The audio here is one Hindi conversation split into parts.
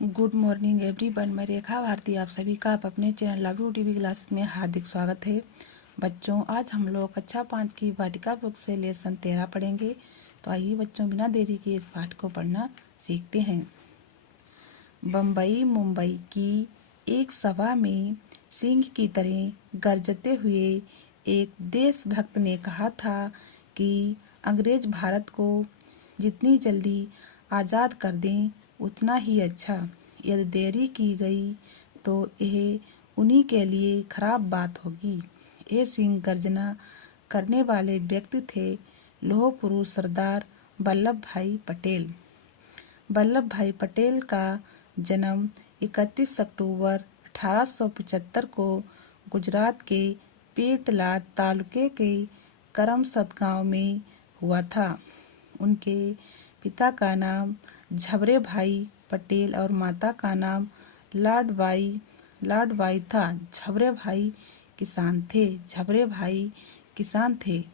Good morning everyone. मैं रेखा भारती आप सभी का अपने channel love you TV classes में हार्दिक स्वागत है। बच्चों, आज हम लोग कक्षा 5 की वाटिका बुक से लेसन 13 पढ़ेंगे। तो आइए बच्चों, बिना देरी के इस पाठ को पढ़ना सीखते हैं। बम्बई मुंबई की एक सभा में सिंह की तरह गरजते हुए एक देशभक्त ने कहा था कि अंग्रेज भारत को जितनी जल्दी आज़ाद कर दें उतना ही अच्छा। यदि देरी की गई तो यह उन्हीं के लिए खराब बात होगी। ये सिंह गर्जना करने वाले व्यक्ति थे लौह पुरुष सरदार वल्लभ भाई पटेल। वल्लभ भाई पटेल का जन्म 31 अक्टूबर 1875 को गुजरात के पेटलाद तालुके के करमसद गांव में हुआ था। उनके पिता का नाम झबरे भाई पटेल और माता का नाम लाडबाई था। झबरे भाई किसान थे।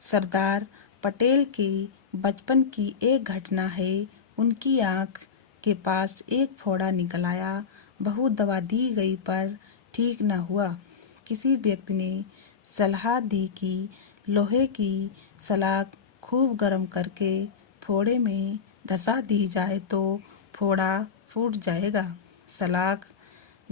सरदार पटेल के बचपन की एक घटना है। उनकी आँख के पास एक फोड़ा निकल आया। बहुत दवा दी गई पर ठीक न हुआ। किसी व्यक्ति ने सलाह दी कि लोहे की सलाख खूब गर्म करके फोड़े में धंसा दी जाए तो फोड़ा फूट जाएगा। सलाख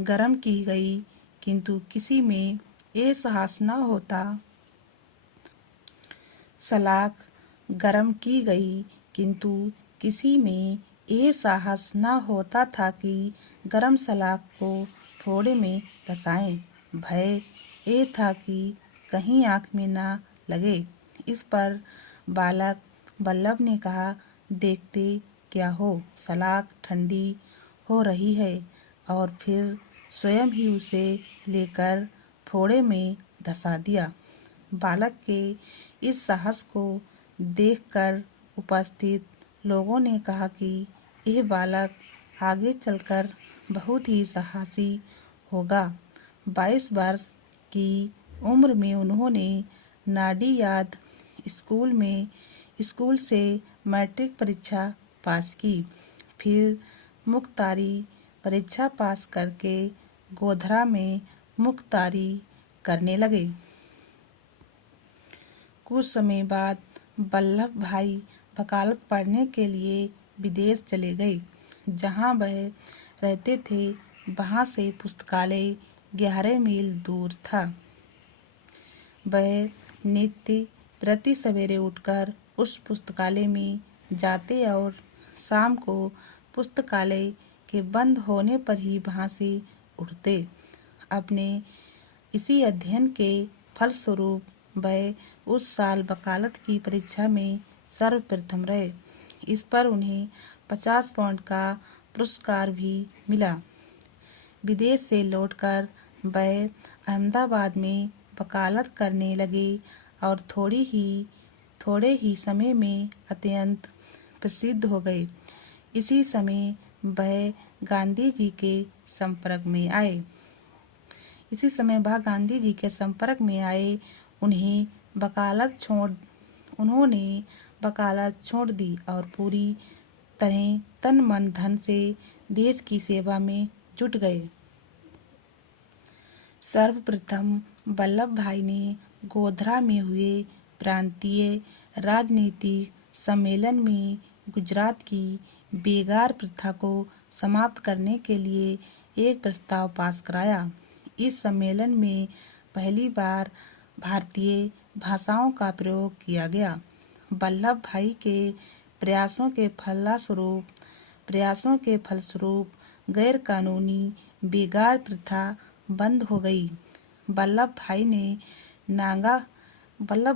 गर्म की गई किंतु किसी में ये साहस न होता। सलाख गर्म की गई किंतु किसी में ये साहस न होता था कि गर्म सलाख को फोड़े में धंसाएं। भय ये था कि कहीं आँख में न लगे। इस पर बालक वल्लभ ने कहा, देखते क्या हो, सलाख ठंडी हो रही है। और फिर स्वयं ही उसे लेकर फोड़े में धंसा दिया। बालक के इस साहस को देखकर उपस्थित लोगों ने कहा कि यह बालक आगे चलकर बहुत ही साहसी होगा। 22 वर्ष की उम्र में उन्होंने नाडियाद स्कूल से मैट्रिक परीक्षा पास की। फिर मुख्तारी परीक्षा पास करके गोधरा में मुख्तारी करने लगे। कुछ समय बाद वल्लभ भाई वकालत पढ़ने के लिए विदेश चले गए। जहाँ वह रहते थे वहाँ से पुस्तकालय 11 मील दूर था। वह नित्य प्रति सवेरे उठकर उस पुस्तकालय में जाते और शाम को पुस्तकालय के बंद होने पर ही वहाँ से उठते। अपने इसी अध्ययन के फलस्वरूप वह उस साल वकालत की परीक्षा में सर्वप्रथम रहे। इस पर उन्हें 50 पाउंड का पुरस्कार भी मिला। विदेश से लौटकर वह अहमदाबाद में वकालत करने लगे और थोड़े ही समय में अत्यंत प्रसिद्ध हो गए। इसी समय वह गांधी जी के संपर्क में आए। उन्होंने वकालत छोड़ दी और पूरी तरह तन मन धन से देश की सेवा में जुट गए। सर्वप्रथम वल्लभ भाई ने गोधरा में हुए प्रांतीय राजनीतिक सम्मेलन में गुजरात की बेगार प्रथा को समाप्त करने के लिए एक प्रस्ताव पास कराया। इस सम्मेलन में पहली बार भारतीय भाषाओं का प्रयोग किया गया। वल्लभ भाई के प्रयासों के फलस्वरूप गैर कानूनी बेगार प्रथा बंद हो गई। वल्लभ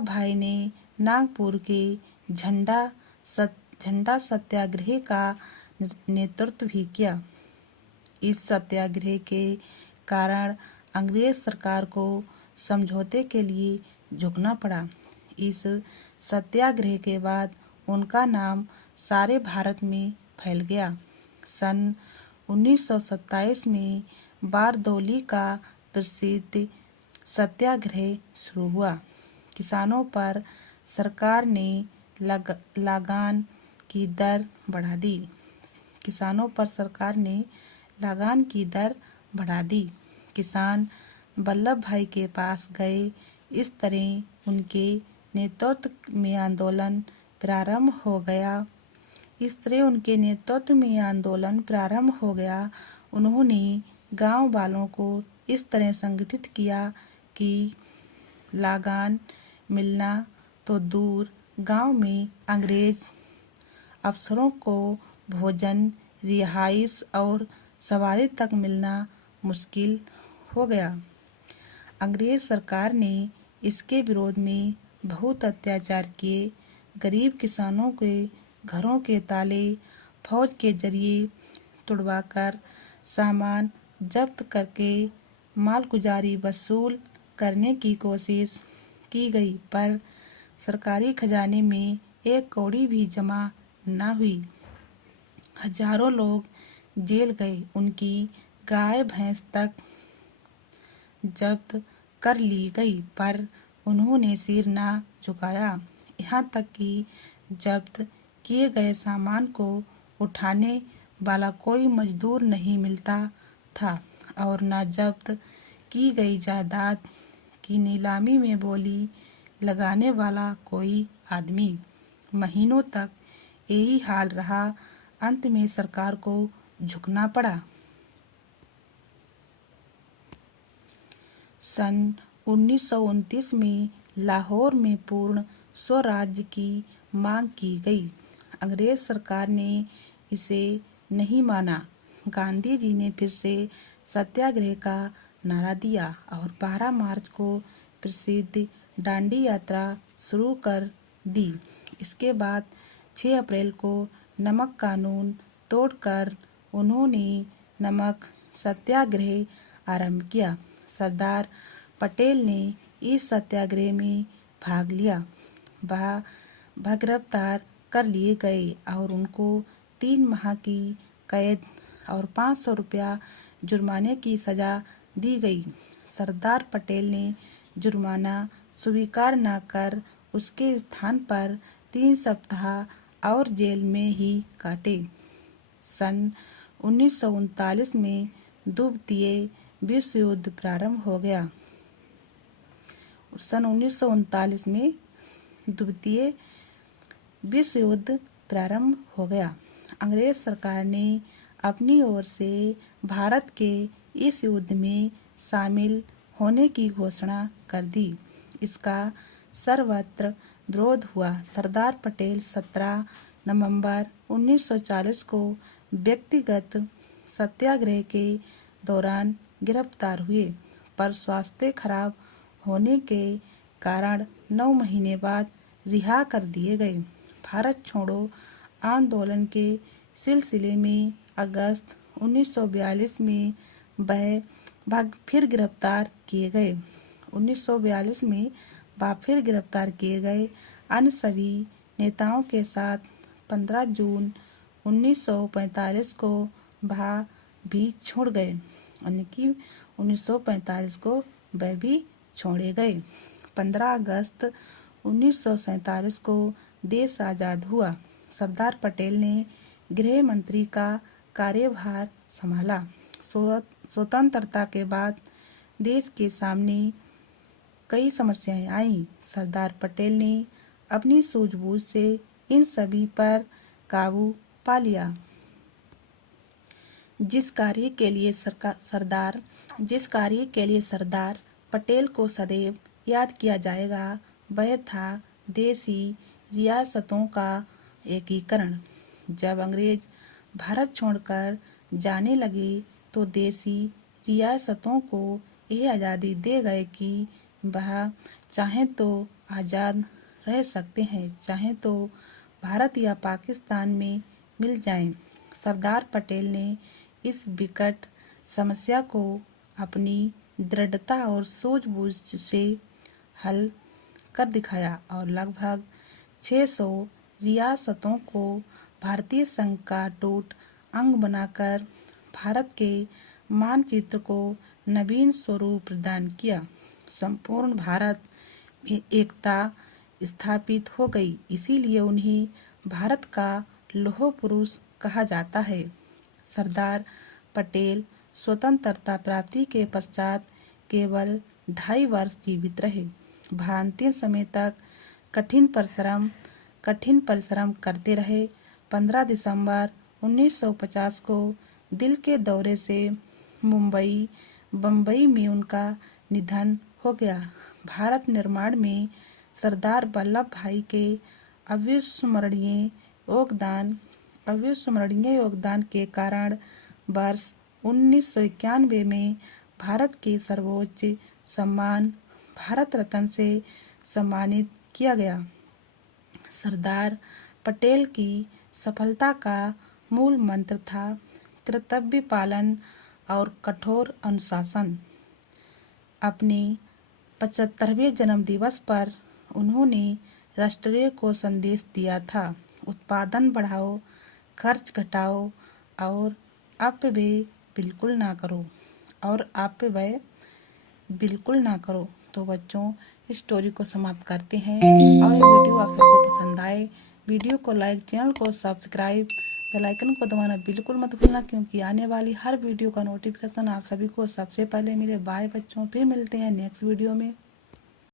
भाई ने नागपुर के झंडा सत्याग्रह का नेतृत्व भी किया। इस सत्याग्रह के कारण अंग्रेज सरकार को समझौते के लिए झुकना पड़ा। इस सत्याग्रह के बाद उनका नाम सारे भारत में फैल गया। सन 1927 में बारदौली का प्रसिद्ध सत्याग्रह शुरू हुआ। किसानों पर सरकार ने लगान की दर बढ़ा दी। किसानों पर सरकार ने लगान की दर बढ़ा दी। किसान वल्लभ भाई के पास गए। इस तरह उनके नेतृत्व में आंदोलन प्रारंभ हो गया। उन्होंने गांव वालों को इस तरह संगठित किया कि लगान मिलना तो दूर, गांव में अंग्रेज अफसरों को भोजन, रिहाइश और सवारी तक मिलना मुश्किल हो गया। अंग्रेज सरकार ने इसके विरोध में बहुत अत्याचार किए। गरीब किसानों के घरों के ताले फौज के जरिए तुड़वाकर सामान जब्त करके मालगुजारी वसूल करने की कोशिश की गई, पर सरकारी खजाने में एक कौड़ी भी जमा न हुई। हजारों लोग जेल गए। उनकी गाय भैंस तक जब्त कर ली गई, पर उन्होंने सिर न झुकाया। यहाँ तक कि जब्त किए गए सामान को उठाने वाला कोई मजदूर नहीं मिलता था और न जब्त की गई जायदाद की नीलामी में बोली लगाने वाला कोई आदमी। महीनों तक यही हाल रहा। अंत में सरकार को झुकना पड़ा। सन 1929 में लाहौर में पूर्ण स्वराज्य की मांग की गई। अंग्रेज सरकार ने इसे नहीं माना। गांधी जी ने फिर से सत्याग्रह का नारा दिया और 12 मार्च को प्रसिद्ध दांडी यात्रा शुरू कर दी। इसके बाद 6 अप्रैल को नमक कानून तोड़कर उन्होंने नमक सत्याग्रह आरंभ किया। सरदार पटेल ने इस सत्याग्रह में भाग लिया। वह गिरफ्तार कर लिए गए और उनको 3 माह की कैद और 500 रुपया जुर्माने की सजा दी गई। सरदार पटेल ने जुर्माना स्वीकार न कर उसके स्थान पर 3 सप्ताह और जेल में ही काटे। सन 1939 में द्वितीय विश्व युद्ध प्रारंभ हो गया। सन 1939 में द्वितीय विश्व युद्ध प्रारंभ हो गया। अंग्रेज सरकार ने अपनी ओर से भारत के इस युद्ध में शामिल होने की घोषणा कर दी। इसका सर्वत्र विरोध हुआ। सरदार पटेल 17 नवंबर 1940 को व्यक्तिगत सत्याग्रह के दौरान गिरफ्तार हुए, पर स्वास्थ्य खराब होने के कारण 9 महीने बाद रिहा कर दिए गए। भारत छोड़ो आंदोलन के सिलसिले में अगस्त 1942 में वह फिर गिरफ्तार किए गए। 1942 में वह फिर गिरफ्तार किए गए। अन्य सभी नेताओं के साथ 15 जून 1945 को वह भी छोड़ गए। यानी कि 1945 को वह भी छोड़े गए। 15 अगस्त 1947 को देश आज़ाद हुआ। सरदार पटेल ने गृह मंत्री का कार्यभार संभाला। स्वतंत्रता के बाद देश के सामने कई समस्याएं आईं। सरदार पटेल ने अपनी सूझबूझ से इन सभी पर काबू पा लिया। जिस कार्य के लिए सरदार पटेल को सदैव याद किया जाएगा, वह था देसी रियासतों का एकीकरण। जब अंग्रेज भारत छोड़कर जाने लगे तो देसी रियासतों को यह आज़ादी दे गए कि वह चाहें तो आज़ाद रह सकते हैं, चाहें तो भारत या पाकिस्तान में मिल जाएं। सरदार पटेल ने इस विकट समस्या को अपनी दृढ़ता और सूझबूझ से हल कर दिखाया और लगभग 600 रियासतों को भारतीय संघ का अटूट अंग बनाकर भारत के मानचित्र को नवीन स्वरूप प्रदान किया। संपूर्ण भारत में एकता स्थापित हो गई। इसीलिए उन्हें भारत का लौह पुरुष कहा जाता है। सरदार पटेल स्वतंत्रता प्राप्ति के पश्चात केवल 2.5 वर्ष जीवित रहे। वह अंतिम समय तक कठिन परिश्रम करते रहे। 15 दिसंबर 1950 को दिल के दौरे से बम्बई में उनका निधन हो गया। भारत निर्माण में सरदार वल्लभ भाई के अविस्मरणीय योगदान के कारण वर्ष 1991 में भारत के सर्वोच्च सम्मान भारत रत्न से सम्मानित किया गया। सरदार पटेल की सफलता का मूल मंत्र था कर्तव्य पालन और कठोर अनुशासन। अपने 75वें जन्मदिवस पर उन्होंने राष्ट्र को संदेश दिया था, उत्पादन बढ़ाओ, खर्च घटाओ और अपव्यय बिल्कुल ना करो। तो बच्चों, इस स्टोरी को समाप्त करते हैं और ये वीडियो आप सबको पसंद आए, वीडियो को लाइक, चैनल को सब्सक्राइब, बेल आइकन को दबाना बिल्कुल मत भूलना, क्योंकि आने वाली हर वीडियो का नोटिफिकेशन आप सभी को सबसे पहले मिले। बाय बच्चों, फिर मिलते हैं नेक्स्ट वीडियो में।